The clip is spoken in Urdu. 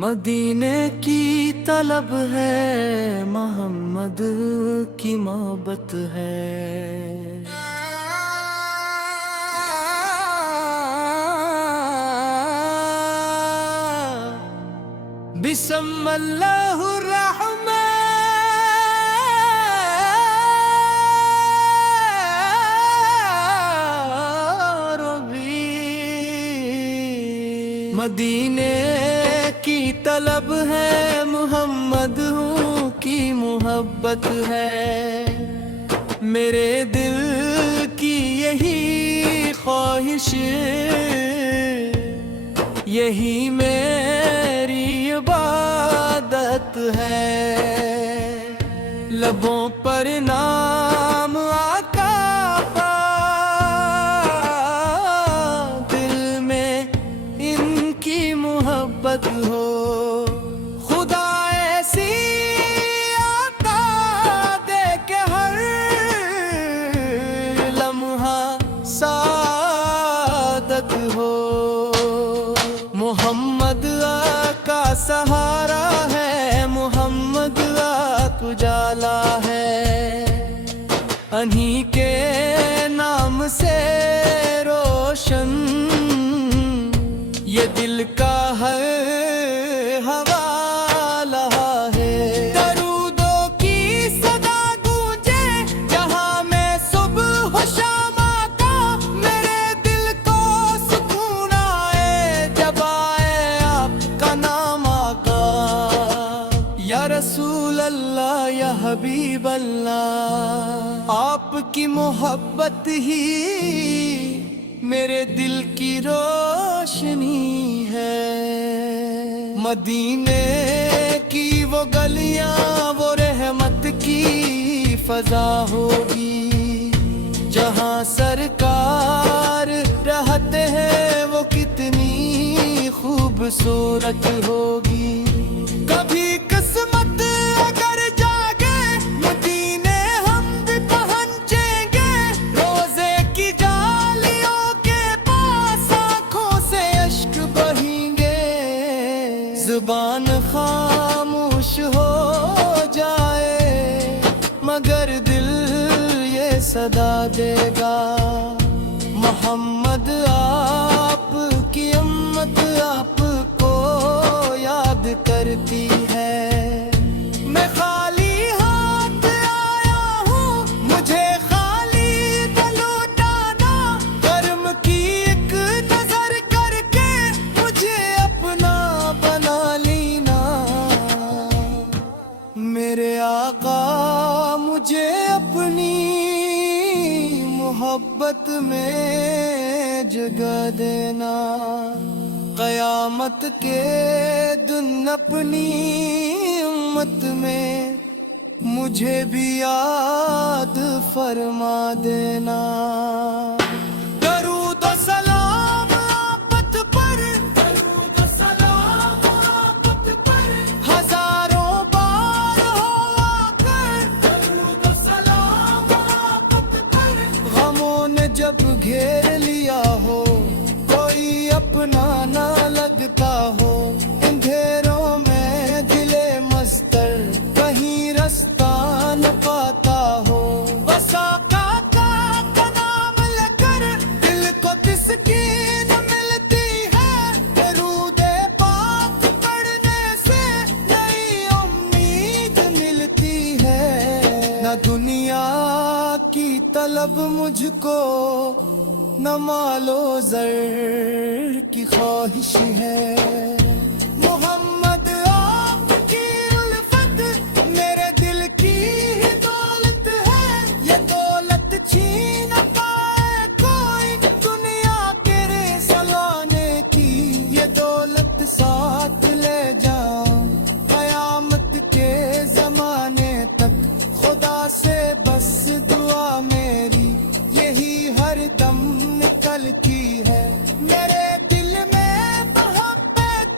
مدینے کی طلب ہے، محمد کی محبت ہے۔ بسم اللہ مدینے کی طلب ہے، محمد ہوں کی محبت ہے۔ میرے دل کی یہی خواہش، یہی میری عبادت ہے۔ لبوں پر نام آقا کا، دل میں ان کی محبت ہو۔ خدا ایسی عطا دے کہ ہر لمحہ سعادت ہو۔ محمد کا سہارا ہے، محمد اجالا ہے۔ انہی کے نام سے روشن یہ دل کا ہر حوالہ ہے۔ درودوں کی صدا گونجے جہاں میں صبح و شام آقا، میرے دل کو سکون آئے جب آئے آپ کا نام آقا۔ یا رسول اللہ، یا حبیب اللہ، آپ کی محبت ہی میرے دل کی روشنی ہے۔ مدینے کی وہ گلیاں، وہ رحمت کی فضا ہوگی۔ جہاں سرکار رہتے ہیں وہ کتنی خوبصورت ہوگی۔ کبھی قسمت اگر جاگے مدینے ہم بھی پہنچیں گے۔ روزے کی جالیوں کے پاس آنکھوں سے اشک بہیں گے۔ زبان خاموش ہو جائے مگر دل یہ صدا دے گا۔ محمد آپ کی امت آپ کو یاد کرتی ہے۔ میں خالی ہاتھ آیا ہوں، مجھے خالی نہ لوٹانا۔ کرم کی ایک نظر کر کے مجھے اپنا بنا لینا۔ میرے آقا مجھے اپنی محبت میں جگہ دینا۔ قیامت کے دن اپنی امت میں مجھے بھی یاد فرما دینا۔ درود و سلام آپت پر، درود و سلام آپت پر، ہزاروں بار ہو آ کر، درود و سلام آپت پر۔ غموں نے جب گھیر لیا ہو، کوئی اپنا نہ لگتا ہو، اندھیروں میں دل مستر کہیں رستہ نہ پاتا ہو۔ بس آقا کا نام لے کر دل کو تسکین ملتی ہے۔ درود پاک پڑھنے سے نئی امید ملتی ہے۔ نہ دنیا کی طلب مجھ کو، نہ مال و زر کی خواہش ہے۔ محمد آپ کی الفت میرے دل کی ہی دولت ہے۔ یہ دولت چھین پائے کوئی دنیا کے سلانے کی۔ یہ دولت ساتھ لے جاؤں قیامت کے زمانے تک۔ خدا سے بس دعا میری یہی ہر دم نکلتی ہے۔ میرے دل میں محبت